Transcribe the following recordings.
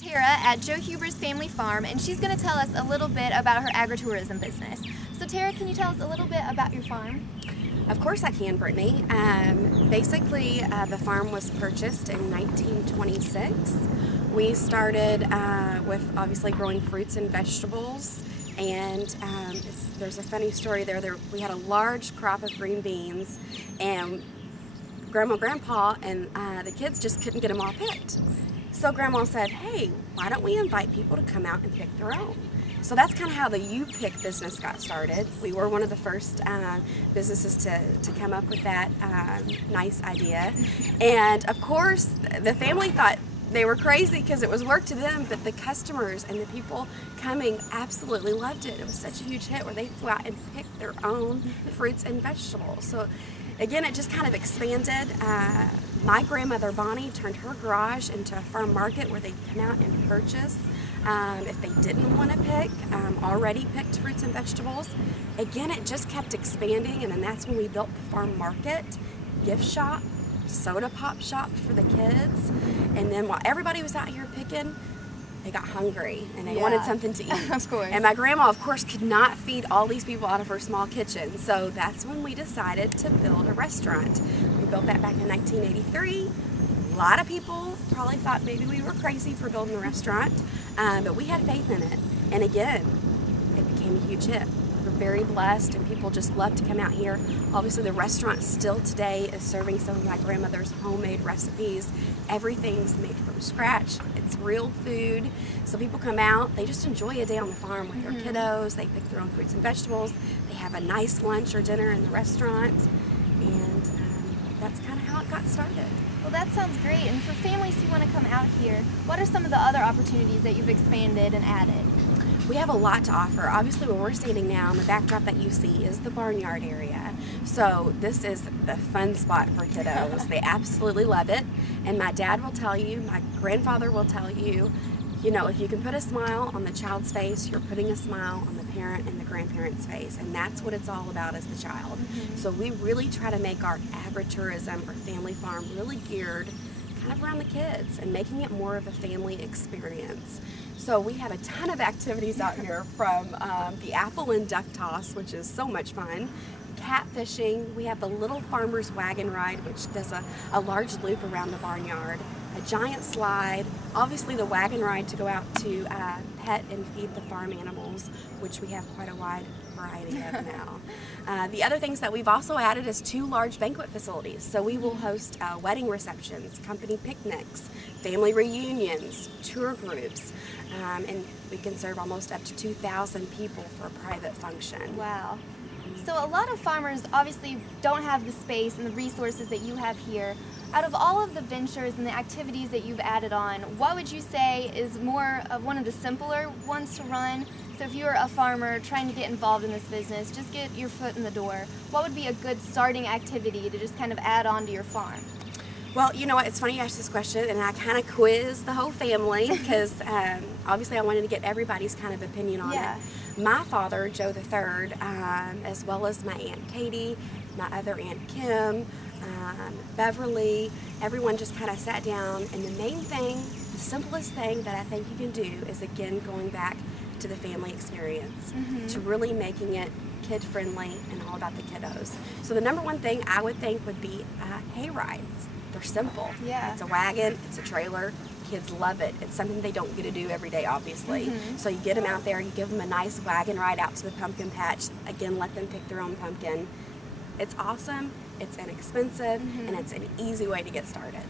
Terra at Joe Huber's family farm, and she's going to tell us a little bit about her agritourism business. So Terra, can you tell us a little bit about your farm? Of course I can, Brittany. Basically, the farm was purchased in 1926. We started with obviously growing fruits and vegetables, and there's a funny story there. We had a large crop of green beans, and Grandma, Grandpa, and the kids just couldn't get them all picked. So Grandma said, hey, why don't we invite people to come out and pick their own? So that's kind of how the You Pick business got started. We were one of the first businesses to come up with that nice idea. And of course, the family thought they were crazy because it was work to them, but the customers and the people coming absolutely loved it. It was such a huge hit where they flew out and picked their own fruits and vegetables. So again, it just kind of expanded. My grandmother Bonnie turned her garage into a farm market where they'd come out and purchase if they didn't want to pick already picked fruits and vegetables. Again, it just kept expanding, and then that's when we built the farm market, gift shop, soda pop shop for the kids. And then while everybody was out here picking, they got hungry and they wanted something to eat. Of course. And my grandma, of course, could not feed all these people out of her small kitchen. So that's when we decided to build a restaurant. We built that back in 1983. A lot of people probably thought maybe we were crazy for building a restaurant, but we had faith in it. And again, it became a huge hit. We're very blessed, and people just love to come out here. Obviously, the restaurant still today is serving some of my grandmother's homemade recipes. Everything's made from scratch. It's real food. So people come out, they just enjoy a day on the farm with their kiddos. They pick their own fruits and vegetables. They have a nice lunch or dinner in the restaurant. And that's kind of how it got started. Well, that sounds great. And for families who want to come out here, what are some of the other opportunities that you've expanded and added? We have a lot to offer. Obviously, where we're standing now, and the backdrop that you see is the barnyard area. So this is the fun spot for kiddos. They absolutely love it. And my dad will tell you, my grandfather will tell you, you know, if you can put a smile on the child's face, you're putting a smile on the parent and the grandparent's face. And that's what it's all about, as the child. So we really try to make our agritourism or family farm really geared kind of around the kids and making it more of a family experience. So we have a ton of activities out here, from the apple and duck toss, which is so much fun, catfishing. We have the little farmer's wagon ride, which does a large loop around the barnyard, a giant slide, obviously the wagon ride to go out to pet and feed the farm animals, which we have quite a wide variety of now. The other things that we've also added is 2 large banquet facilities. So we will host wedding receptions, company picnics, family reunions, tour groups, and we can serve almost up to 2,000 people for a private function. Wow. So a lot of farmers obviously don't have the space and the resources that you have here. Out of all of the ventures and the activities that you've added on, what would you say is more of one of the simpler ones to run? So if you're a farmer trying to get involved in this business, just get your foot in the door, what would be a good starting activity to just kind of add on to your farm? Well, you know what, it's funny you asked this question, and I kind of quizzed the whole family because obviously I wanted to get everybody's kind of opinion on it. My father, Joe the Third, as well as my Aunt Katie, my other Aunt Kim, Beverly, everyone just kind of sat down, and the main thing, the simplest thing that I think you can do is, again, going back to the family experience, to really making it kid-friendly and all about the kiddos. So the number one thing I would think would be hay rides. They're simple. Yeah. It's a wagon, it's a trailer. Kids love it. It's something they don't get to do every day, obviously. So you get them out there, you give them a nice wagon ride out to the pumpkin patch. Again, let them pick their own pumpkin. It's awesome, it's inexpensive, and it's an easy way to get started.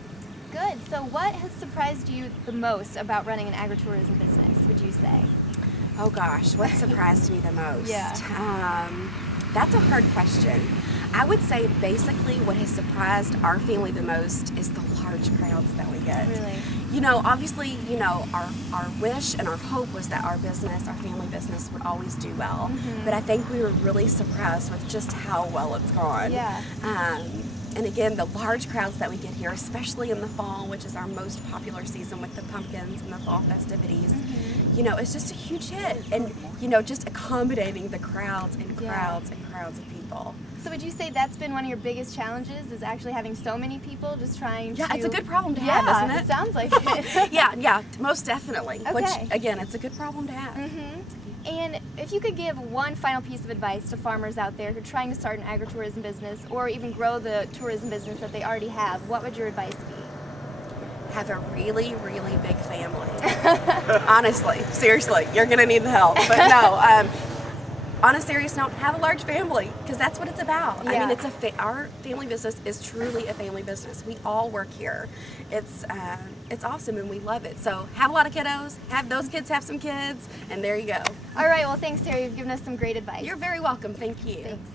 Good. So what has surprised you the most about running an agritourism business, would you say? Oh gosh, what surprised me the most? That's a hard question. I would say basically what has surprised our family the most is the large crowds that we get. Really? You know, obviously, you know, our wish and our hope was that our business, our family business, would always do well. But I think we were really surprised with just how well it's gone. Yeah. And again, the large crowds that we get here, especially in the fall, which is our most popular season with the pumpkins and the fall festivities, you know, it's just a huge hit. And, you know, just accommodating the crowds and crowds and crowds of people. people. So would you say that's been one of your biggest challenges, is actually having so many people just trying to... Yeah, it's a good problem to have, isn't it? It sounds like it. Yeah, most definitely. Okay. Which, again, it's a good problem to have. And if you could give one final piece of advice to farmers out there who are trying to start an agritourism business or even grow the tourism business that they already have, what would your advice be? Have a really, really big family. Honestly, seriously, you're going to need the help. But no, on a serious note, have a large family, because that's what it's about. Yeah. I mean, our family business is truly a family business. We all work here. It's awesome and we love it. So have a lot of kiddos, have those kids have some kids, and there you go. All right, well thanks Terry, you've given us some great advice. You're very welcome. Thank you. Thanks.